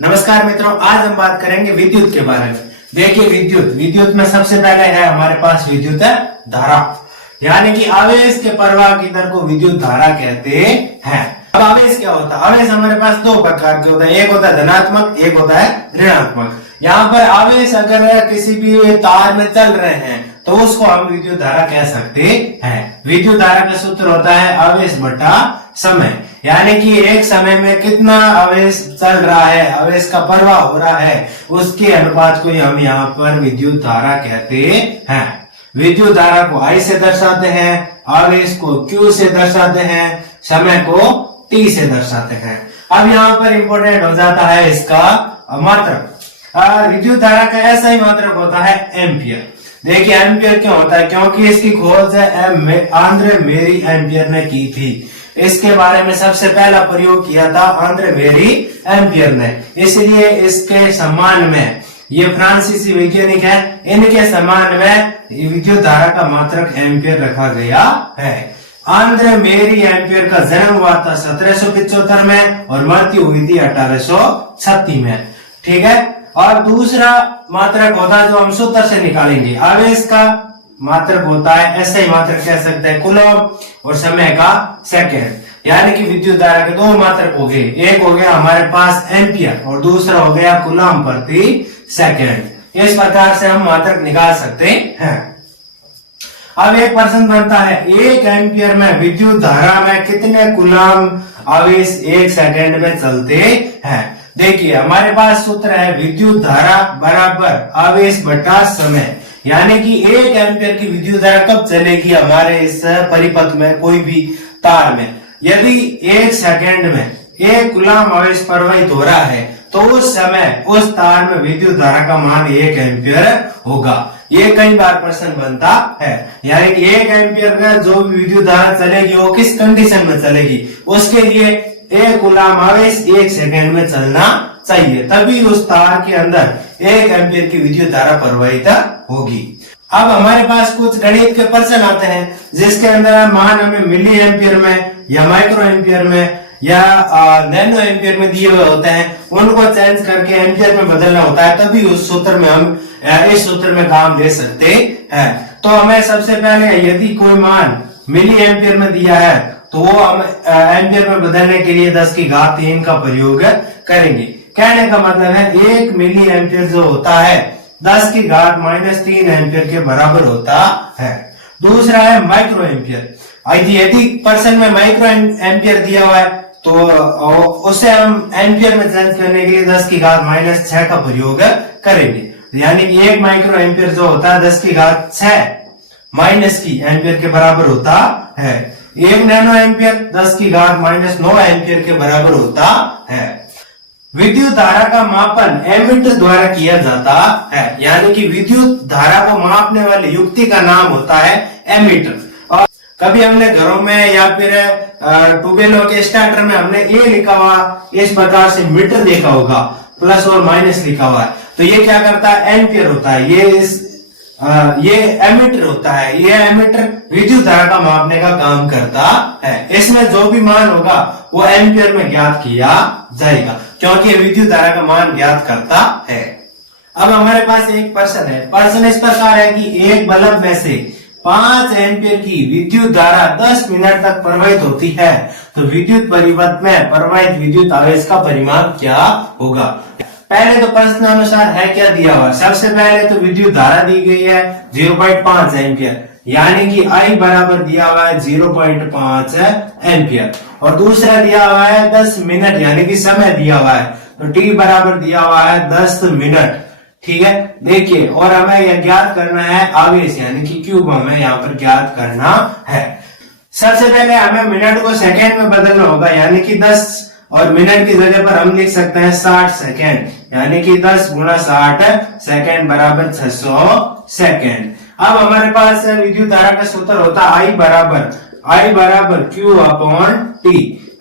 नमस्कार मित्रों, आज हम बात करेंगे विद्युत के बारे में। देखिए विद्युत में सबसे पहले है हमारे पास विद्युत धारा, यानी कि आवेश के प्रवाह की दर को विद्युत धारा कहते हैं। अब आवेश क्या होता है? आवेश हमारे पास दो प्रकार के होते हैं, एक होता है धनात्मक, एक होता है ऋणात्मक। यहाँ पर आवेश अगर किसी भी तार में चल रहे हैं तो उसको हम विद्युत धारा कह सकते हैं। विद्युत धारा का सूत्र होता है आवेश बटा समय, यानी कि एक समय में कितना आवेश चल रहा है, आवेश का प्रवाह हो रहा है, उसके अनुपात को हम यहाँ पर विद्युत धारा कहते हैं। विद्युत धारा को I से दर्शाते हैं, आवेश को Q से दर्शाते हैं, समय को T से दर्शाते हैं। अब यहाँ पर इंपॉर्टेंट हो जाता है इसका मात्रक। विद्युत धारा का ऐसा ही मात्रक होता है एम्पियर। देखिए एम्पियर क्यों होता है? क्योंकि इसकी खोज आंद्रे मेरी एम्पियर ने की थी। इसके बारे में सबसे पहला प्रयोग किया था आंद्रे मेरी एम्पियर ने, इसलिए इसके सम्मान में, ये फ्रांसीसी वैज्ञानिक है, इनके सम्मान में विद्युत धारा का मात्रक एम्पियर रखा गया है। आंद्रे मेरी एम्पियर का जन्म हुआ था 1775 में और मृत्यु हुई थी 1836 में। ठीक है। और दूसरा मात्रक होता है जो हम सूत्र से निकालेंगे, आवेश का मात्रक होता है, ऐसा ही मात्रक कह सकते हैं कूलम, और समय का सेकंड। यानी कि विद्युत धारा के दो मात्रक हो गए, एक हो गया हमारे पास एम्पियर और दूसरा हो गया कूलम प्रति सेकंड। इस प्रकार से हम मात्रक निकाल सकते हैं। अब एक प्रश्न बनता है, एक एम्पियर में विद्युत धारा में कितने कूलम आवेश एक सेकंड में चलते हैं? देखिए हमारे पास सूत्र है विद्युत धारा बराबर आवेश बटा समय, यानी कि एक एम्पियर की विद्युत धारा कब चलेगी हमारे इस परिपथ में, कोई भी तार में, यदि एक सेकंड में एक कूलम आवेश प्रवाहित हो रहा है तो उस समय उस तार में विद्युत धारा का मान 1 एम्पियर होगा। ये कई बार प्रश्न बनता है, यानी कि 1 एम्पियर का जो भी विद्युत धारा चलेगी वो किस कंडीशन में चलेगी, उसके लिए एक कूलम आवेश 1 सेकंड में चलना चाहिए, तभी उस तार के अंदर 1 एम्पियर की विद्युत धारा प्रवाहित होगी। अब हमारे पास कुछ गणित के प्रश्न आते हैं जिसके अंदर मान हमें मिली एम्पियर में या माइक्रो एम्पियर में या नैनो एम्पियर में दिए हुए होते हैं, उनको चेंज करके एम्पियर में बदलना होता है, तभी उस सूत्र में हम इस सूत्र में काम ले सकते हैं। तो हमें सबसे पहले यदि कोई मान मिली एम्पियर में दिया है तो वो हम एम्पियर में बदलने के लिए 10⁻³ का प्रयोग करेंगे। कहने का मतलब है 1 मिली एम्पियर जो होता है 10⁻³ एम्पियर के बराबर होता है। दूसरा है माइक्रो एम्पियर। यदि पर्सन में माइक्रो एम्पियर दिया हुआ है तो उसे हम एम्पियर में चेंज करने के लिए 10⁻⁶ का प्रयोग करेंगे, यानी कि 1 माइक्रो एम्पियर जो होता है 10⁻⁻⁻ एम्पियर के बराबर होता है। 1 नैनो एम्पियर 10⁻⁹ एम्पियर के बराबर होता है। विद्युत धारा का मापन एमीटर द्वारा किया जाता है, यानी कि विद्युत धारा को मापने वाली युक्ति का नाम होता है एमीटर। और कभी हमने घरों में या फिर ट्यूबवेलों के स्टार्टर में हमने ए लिखा हुआ इस प्रकार से मीटर देखा होगा, प्लस और माइनस लिखा हुआ है, तो ये क्या करता है? एम्पियर होता है। ये एमीटर होता है। ये एमीटर विद्युत धारा का मापने का काम करता है। इसमें जो भी मान होगा वो एम्पियर में ज्ञात किया जाएगा, क्योंकि विद्युत धारा का मान ज्ञात करता है। अब हमारे पास एक प्रश्न है। प्रश्न इस प्रकार है कि एक बल्ब में से 5 एम्पियर की विद्युत धारा 10 मिनट तक प्रवाहित होती है, तो विद्युत परिपथ में प्रवाहित विद्युत आवेश का परिमाण क्या होगा? पहले तो प्रश्न अनुसार है क्या दिया हुआ? सबसे पहले तो विद्युत धारा दी गई है 0.5 एम्पियर, यानी कि I बराबर दिया हुआ है 0.5 एम्पियर, और दूसरा दिया हुआ है 10 मिनट, यानी कि समय दिया हुआ है, तो T बराबर दिया हुआ है 10 मिनट। ठीक है। देखिए, और हमें यह ज्ञात करना है आवेश, यानी कि क्यूब हमें यहाँ पर ज्ञात करना है। सबसे पहले हमें मिनट को सेकेंड में बदलना होगा, यानी कि 10 और मिनट की जगह पर हम लिख सकते हैं 60 सेकेंड, यानी कि 10 × 60 सेकेंड बराबर 600 सेकेंड। अब हमारे पास विद्युत धारा का सूत्र होता है I बराबर Q/T।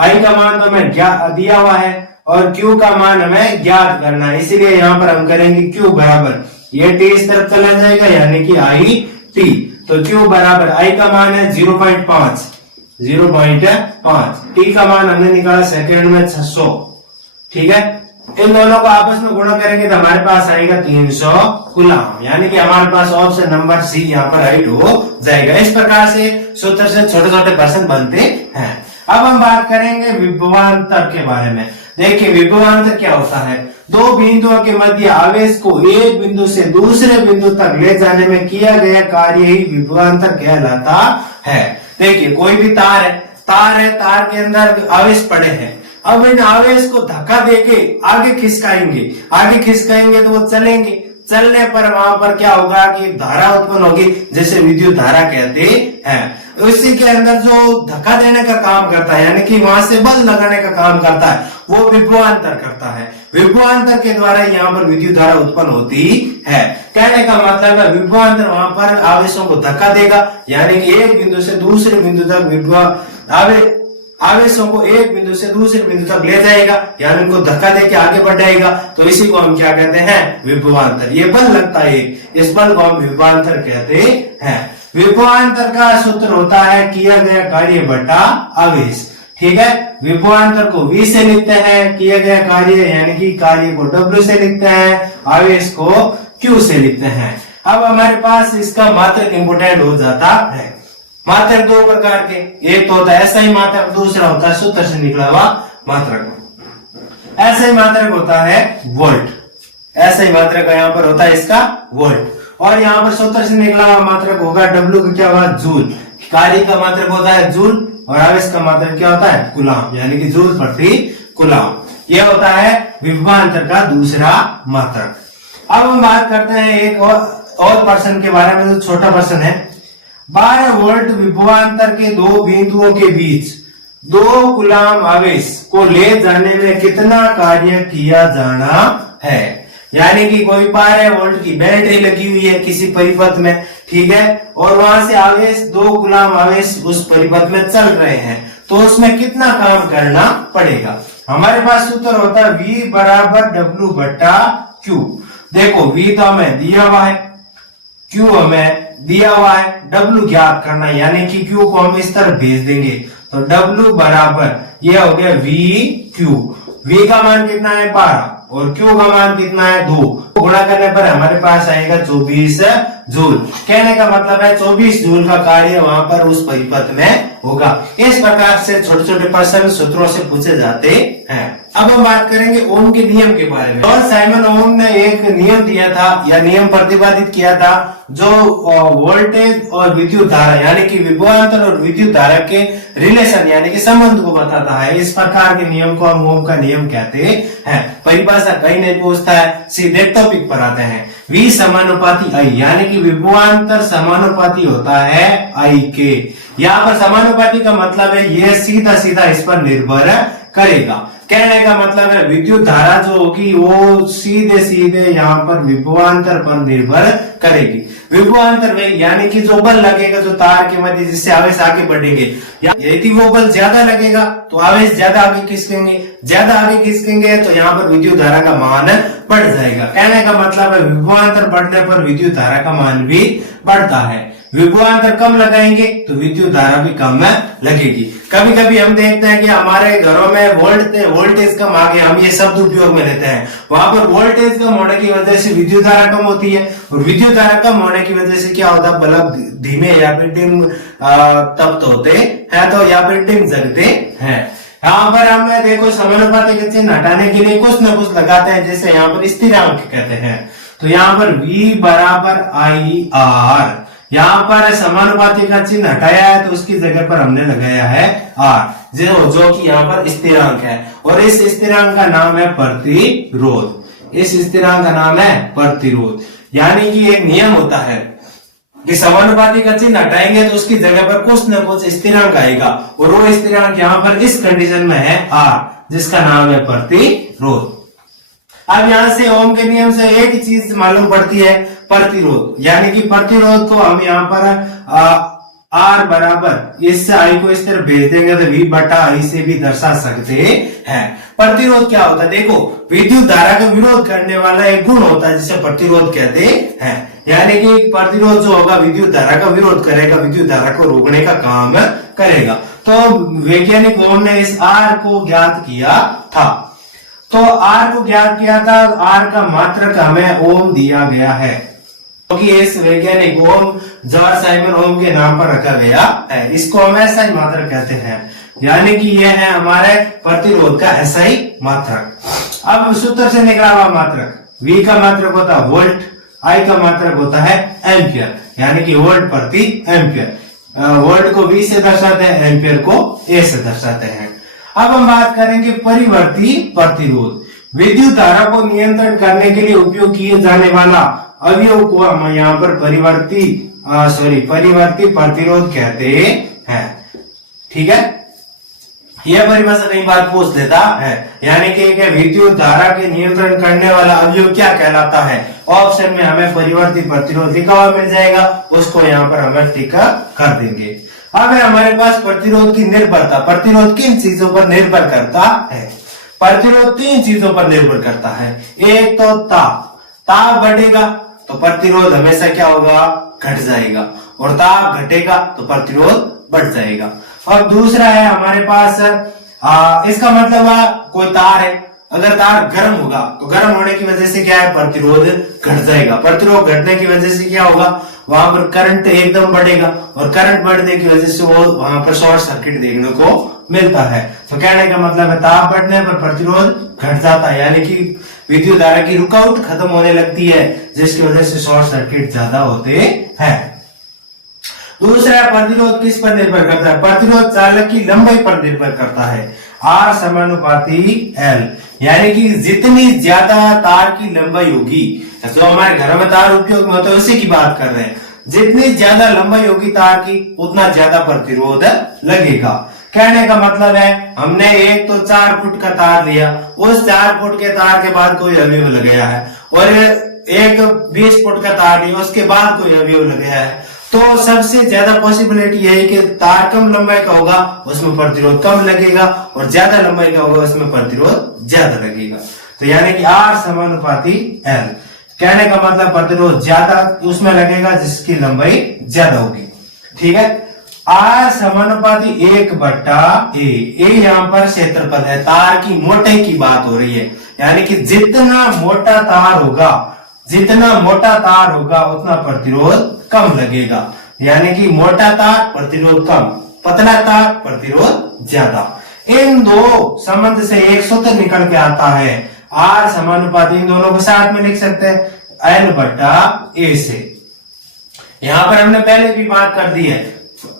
I का मान तो हमें दिया हुआ है और Q का मान हमें ज्ञात करना है, इसीलिए यहाँ पर हम करेंगे Q बराबर, ये T इस तरफ चला जाएगा, यानी कि IT। तो Q बराबर I का मान है 0.5, टी का मान हमने निकाला सेकंड में 600। ठीक है। इन दोनों को आपस में गुणा करेंगे तो हमारे पास आएगा 300 कूलम, यानी कि हमारे पास ऑप्शन नंबर सी यहाँ पर राइट हो जाएगा। इस प्रकार से सूत्र से छोटे छोटे प्रश्न बनते हैं। अब हम बात करेंगे विभवांतर के बारे में। देखिए विभवांतर क्या होता है, दो बिंदुओं के मध्य आवेश को एक बिंदु से दूसरे बिंदु तक ले जाने में किया गया कार्य ही विभवांतर कहलाता है। देखिए कोई भी तार है, तार के अंदर आवेश पड़े हैं। अब इन आवेश को धक्का देके आगे खिसकाएंगे तो वो चलेंगे। चलने पर वहां पर क्या होगा कि धारा उत्पन्न होगी, जैसे विद्युत धारा कहते हैं। उसी के अंदर जो धक्का देने का काम करता है, यानी कि वहां से बल लगाने का काम करता है, वो विभवांतर करता है। विभवांतर के द्वारा यहाँ पर विद्युत धारा उत्पन्न होती है। कहने का मतलब है विभवांतर वहां पर आवेशों को धक्का देगा, यानी कि एक बिंदु से दूसरे बिंदु तक आवेशों को एक बिंदु से दूसरे बिंदु तक ले जाएगा, यानी उनको धक्का देके आगे बढ़ाएगा। तो इसी को हम क्या कहते हैं, विभवांतर। ये बल लगता है, इस बल को हम विभवांतर कहते हैं। विभवांतर का सूत्र होता है किया गया कार्य बटा आवेश। ठीक है, विभवांतर को V से लिखते हैं, किया गया कार्य यानी कि कार्य को W से लिखते हैं, आवेश को Q से लिखते हैं। अब हमारे पास इसका मात्रक इंपोर्टेंट हो जाता है। मात्रक दो प्रकार के, एक तो होता है ऐसा ही मात्रक, दूसरा होता है सूत्र से निकला हुआ मात्रक। ऐसा ही मात्रक होता है वोल्ट, ऐसा ही मात्रक यहाँ पर होता है इसका वोल्ट, और यहाँ पर सूत्र से निकला हुआ मात्रक होगा W का क्या होगा, जूल। कार्य का मात्रक होता है जूल और आवेश का मात्रक क्या होता है, कूलम, यानी कि जूल प्रति कूलम। यह होता है विभवांतर का दूसरा मात्रक। अब हम बात करते हैं एक और प्रश्न के बारे में, जो छोटा प्रश्न है। 12 वोल्ट विभवांतर के दो बिंदुओं के बीच 2 कूलम आवेश को ले जाने में कितना कार्य किया जाना है। यानी कि कोई 12 वोल्ट की बैटरी लगी हुई है किसी परिपथ में, ठीक है, और वहां से आवेश 2 कूलम आवेश उस परिपथ में चल रहे हैं, तो उसमें कितना काम करना पड़ेगा। हमारे पास सूत्र होता है V बराबर W बटा Q। देखो V तो हमें दिया हुआ है, Q हमें दिया हुआ है, W ज्ञात करना है, यानी कि Q को हम इस तरफ भेज देंगे। तो W बराबर ये हो गया VQ। V का मान कितना है 12 और Q का मान कितना है 2। गुणा करने पर हमारे पास आएगा 24 जूल। कहने का मतलब है 24 जूल का कार्य वहां पर उस परिपथ में होगा। इस प्रकार से छोटे छोटे प्रश्न सूत्रों से पूछे जाते हैं। अब हम बात करेंगे ओम के नियम के बारे में। और साइमन ओम ने एक नियम दिया था या नियम प्रतिपादित किया था, जो वोल्टेज और विद्युत धारा यानी कि विभवांतर और विद्युत धारा के रिलेशन यानी कि संबंध को बताता है। इस प्रकार के नियम को हम ओम का नियम कहते हैं। परिभाषा कहीं नहीं पूछता है, सीधे टॉपिक पर आते हैं। V समानुपाती I, यानी कि विभवांतर समानुपाती होता है I के। यहाँ पर समानुपाती का मतलब है यह सीधा सीधा इस पर निर्भर करेगा। कहने का मतलब है विद्युत धारा जो होगी वो सीधे सीधे यहाँ पर विभवांतर पर निर्भर करेगी। विभवांतर में यानी कि जो बल लगेगा जो तार के मध्य जिससे आवेश आगे बढ़ेंगे, यदि वो बल ज्यादा लगेगा तो आवेश ज्यादा आगे खिसकेंगे तो यहाँ पर विद्युत धारा का मान बढ़ जाएगा। कहने का मतलब है विभवांतर बढ़ने पर विद्युत धारा का मान भी बढ़ता है। विभवांतर कम लगाएंगे तो विद्युत धारा भी कम लगेगी। कभी कभी हम देखते हैं कि हमारे घरों में वोल्टेज कम आ गया, हम ये शब्द उपयोग में लेते हैं। वहां पर वोल्टेज कम होने की वजह से विद्युत धारा कम होती है, और विद्युत धारा कम होने की वजह से क्या होता है, बल्ब धीमे या फिर डिम तप्त होते हैं तो या फिर डिम जगते हैं। यहाँ पर हम देखो समानुपाती का चिन्ह हटाने के लिए कुछ न कुछ लगाते हैं, जैसे यहाँ पर स्थिरांक कहते हैं। तो यहाँ पर V बराबर IR, यहाँ पर समानुपाती का चिन्ह हटाया है तो उसकी जगह पर हमने लगाया है R, जो कि यहाँ पर स्थिरांक है, और इस स्थिरांक का नाम है प्रतिरोध। इस स्थिरांक का नाम है प्रतिरोध। यानी कि एक नियम होता है कि समानुपाती का चिन्ह हटाएंगे तो उसकी जगह पर कुछ न कुछ स्थिरांक आएगा, और वो स्थिरांक यहाँ पर इस कंडीशन में है R, जिसका नाम है प्रतिरोध। अब यहाँ से ओम के नियम से एक ही चीज मालूम पड़ती है, प्रतिरोध। यानी कि प्रतिरोध को हम यहाँ पर R बराबर इस I को इस तरफ भेज देंगे तो V बटा I से भी दर्शा सकते हैं। प्रतिरोध क्या होता है, देखो विद्युत धारा का विरोध करने वाला एक गुण होता है जिसे प्रतिरोध कहते हैं। यानी कि प्रतिरोध जो होगा विद्युत धारा का विरोध करेगा, विद्युत धारा को रोकने का काम करेगा। तो वैज्ञानिक ओम ने इस R को ज्ञात किया था। तो आर को ज्ञात किया था, आर का मात्रक हमें ओम दिया गया है, क्योंकि इस वैज्ञानिक ओम जॉर्ज साइमन ओम के नाम पर रखा गया है। इसको हम एसआई मात्रक कहते हैं, यानी कि यह है हमारे प्रतिरोध का एसआई मात्रक। अब सूत्र से निकला हुआ मात्रक, V का मात्रक होता है वोल्ट, I का मात्रक होता है एम्पियर, यानी कि वोल्ट प्रति एम्पियर। वोल्ट को V से दर्शाते हैं, एम्पियर को A से दर्शाते हैं। अब हम बात करेंगे परिवर्ती प्रतिरोध। विद्युत धारा को नियंत्रण करने के लिए उपयोग किए जाने वाला अवयव को हम यहाँ पर परिवर्ती प्रतिरोध कहते हैं। ठीक है, यह परिभाषा कई बार पूछ लेता है, यानी कि विद्युत धारा के नियंत्रण करने वाला अवयव क्या कहलाता है। ऑप्शन में हमें परिवर्ती प्रतिरोध लिखा हुआ मिल जाएगा, उसको यहाँ पर हमें टिक कर देंगे। अब है हमारे पास प्रतिरोध की निर्भरता। प्रतिरोध किन चीजों पर निर्भर करता है? प्रतिरोध 3 चीजों पर निर्भर करता है। एक तो ताप बढ़ेगा तो प्रतिरोध हमेशा क्या होगा? घट जाएगा, और ताप घटेगा तो प्रतिरोध बढ़ जाएगा। और दूसरा है हमारे पास इसका मतलब कोई तार है, अगर तार गर्म होगा तो गर्म होने की वजह से क्या है? प्रतिरोध घट जाएगा। प्रतिरोध घटने की वजह से क्या होगा? वहां पर करंट एकदम बढ़ेगा, और करंट बढ़ने की वजह से वो वहां पर शॉर्ट सर्किट देखने को मिलता है। तो कहने का मतलब है ताप बढ़ने पर प्रतिरोध घट जाता है, यानी कि विद्युत धारा की रुकावट खत्म होने लगती है, जिसकी वजह से शॉर्ट सर्किट ज्यादा होते हैं। दूसरा प्रतिरोध किस पर निर्भर करता है? प्रतिरोध चालक की लंबाई पर निर्भर करता है। R समानुपाती L, यानी कि जितनी ज्यादा तार की लंबाई होगी, जो हमारे घरों में तार उपयोग में होता है उसी की बात कर रहे हैं, जितनी ज्यादा लंबाई होगी तार की उतना ज्यादा प्रतिरोध लगेगा। कहने का मतलब है हमने एक तो 4 फुट का तार लिया, उस 4 फुट के तार के बाद कोई अवयव लगाया है, और एक 20 फुट का तार लिया उसके बाद कोई अवयव लगाया है, तो सबसे ज्यादा पॉसिबिलिटी है कि तार कम लंबाई का होगा उसमें प्रतिरोध कम लगेगा, और ज्यादा लंबाई का होगा उसमें प्रतिरोध ज्यादा लगेगा। तो यानी कि R समानुपाती L, कहने का मतलब प्रतिरोध ज्यादा उसमें लगेगा जिसकी लंबाई ज्यादा होगी। ठीक है, R समानुपाती 1/A। A यहाँ पर क्षेत्रफल है, तार की मोटाई की बात हो रही है, यानी कि जितना मोटा तार होगा उतना प्रतिरोध कम लगेगा, यानी कि मोटा तार प्रतिरोध कम, पतला तार प्रतिरोध ज्यादा। इन दो संबंध से एक सूत्र निकल के आता है, R समानुपाती, इन दोनों को साथ में लिख सकते हैं L/A से। यहां पर हमने पहले भी बात कर दी है,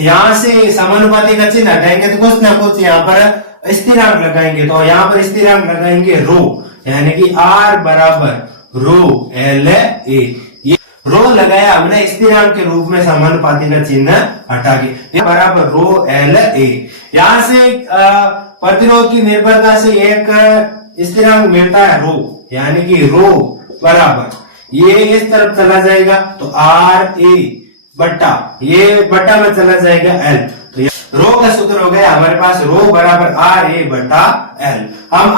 यहां से समानुपाती का चिन्ह हटाएंगे तो कुछ ना कुछ यहाँ पर स्थिरांक लगाएंगे, तो यहाँ पर स्थिरांक लगाएंगे रो, यानी कि R बराबर रो L/A। रो लगाया हमने स्थिरांक के रूप में समानुपाती का चिन्ह हटा के, बराबर रो L/A। यहां से प्रतिरोध की निर्भरता से एक स्थिरांक मिलता है रो, यानी कि रो बराबर ये इस तरफ चला जाएगा तो RA बट्टा ये बट्टा में चला जाएगा L, तो रो का सूत्र हो गया हमारे पास रो बराबर RA बट्टा L। हम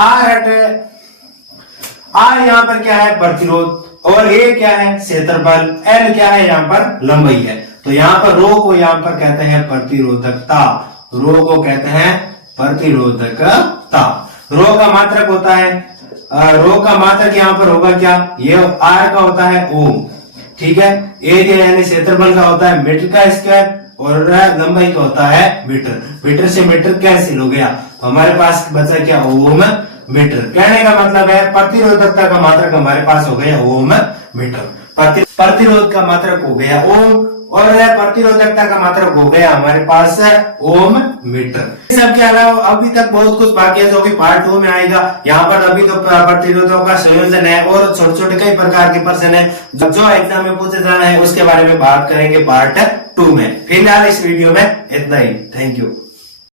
R यहाँ पर क्या है? प्रतिरोध, और A क्या है? क्षेत्रफल, L क्या है? यहाँ पर लंबाई है। तो यहाँ पर रो को यहाँ पर कहते हैं प्रतिरोधकता, रो को कहते हैं प्रतिरोधकता। रो का मात्रक होता है, रो का मात्रक यहाँ पर होगा क्या? ये R का होता है ओम, ठीक है। एरिया यानी क्षेत्रफल का होता है मीटर का स्क्वायर, और लंबाई का होता है मीटर। मीटर से मीटर कैंसिल हो गया, हमारे पास बचा क्या? ओम मीटर। कहने का मतलब है प्रतिरोधकता का मात्रक हमारे पास हो गया ओम मीटर, प्रतिरोध का मात्रक हो गया ओम, और प्रतिरोधकता का मात्रक हो गया हमारे पास ओम मीटर। सबके अलावा अभी तक बहुत कुछ बाकी है जो कि पार्ट 2 में आएगा। यहाँ पर अभी तो प्रतिरोधों का संयोजन है और छोटे छोटे कई प्रकार के प्रश्न है जो एग्जाम में पूछे जाना है, उसके बारे में बात करेंगे पार्ट 2 में। फिलहाल इस वीडियो में इतना ही। Thank you.